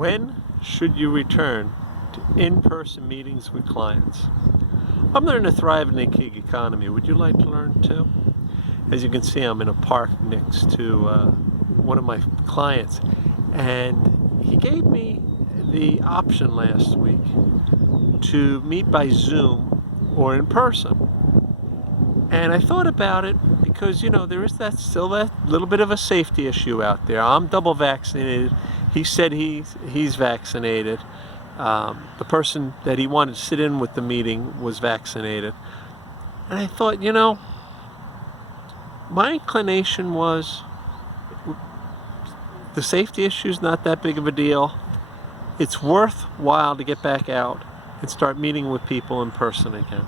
When should you return to in-person meetings with clients? I'm learning to thrive in the gig economy. Would you like to learn too? As you can see, I'm in a park next to one of my clients, and he gave me the option last week to meet by Zoom or in person. And I thought about it because, there is still that little bit of a safety issue out there. I'm double vaccinated. He said he's vaccinated. The person that he wanted to sit in with the meeting was vaccinated. And I thought, my inclination was the safety issue is not that big of a deal. It's worthwhile to get back out and start meeting with people in person again.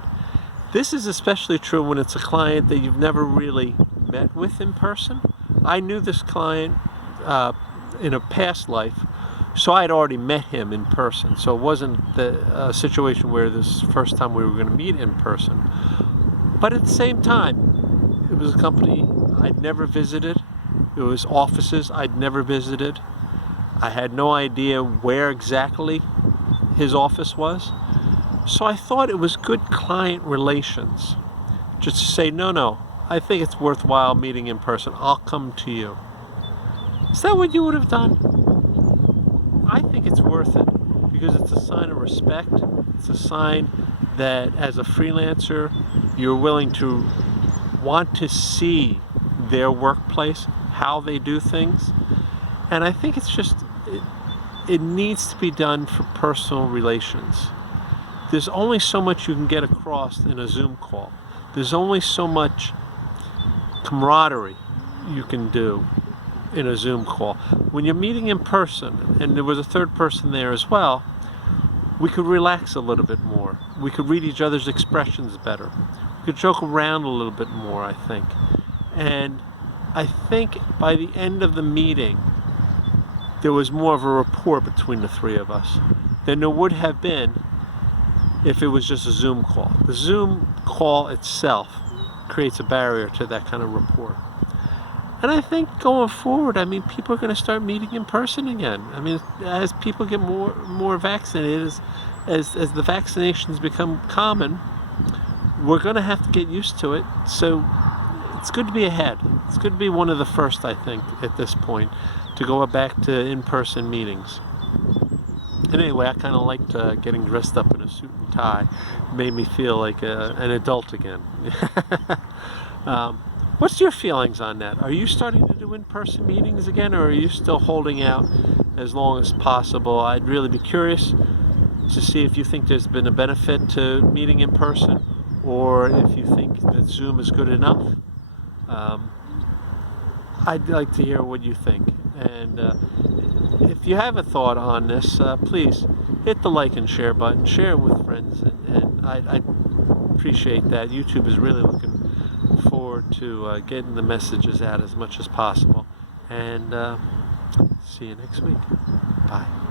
This is especially true when it's a client that you've never really met with in person. I knew this client in a past life, so I had already met him in person. So it wasn't the situation where this is the first time we were going to meet in person. But at the same time, it was a company I'd never visited. It was offices I'd never visited. I had no idea where exactly his office was. So I thought it was good client relations just to say, no, I think it's worthwhile meeting in person. I'll come to you. Is that what you would have done? I think it's worth it because it's a sign of respect. It's a sign that as a freelancer, you're willing to want to see their workplace, how they do things. And I think it's just, it needs to be done for personal relations. There's only so much you can get across in a Zoom call. There's only so much camaraderie you can do in a Zoom call. When you're meeting in person, and there was a third person there as well, we could relax a little bit more. We could read each other's expressions better. We could joke around a little bit more, I think. And I think by the end of the meeting, there was more of a rapport between the three of us than there would have been if it was just a Zoom call. The Zoom call itself creates a barrier to that kind of rapport. And I think going forward, people are going to start meeting in person again. As people get more vaccinated, as the vaccinations become common, we're going to have to get used to it. So it's good to be ahead. It's good to be one of the first, I think, at this point, to go back to in-person meetings. And anyway, I kind of liked getting dressed up in a suit and tie. It made me feel like an adult again. What's your feelings on that? Are you starting to do in-person meetings again, or are you still holding out as long as possible? I'd really be curious to see if you think there's been a benefit to meeting in person, or if you think that Zoom is good enough. I'd like to hear what you think. And if you have a thought on this, please hit the like and share button. Share it with friends, and I'd appreciate that. YouTube is really looking forward to getting the messages out as much as possible. And see you next week. Bye.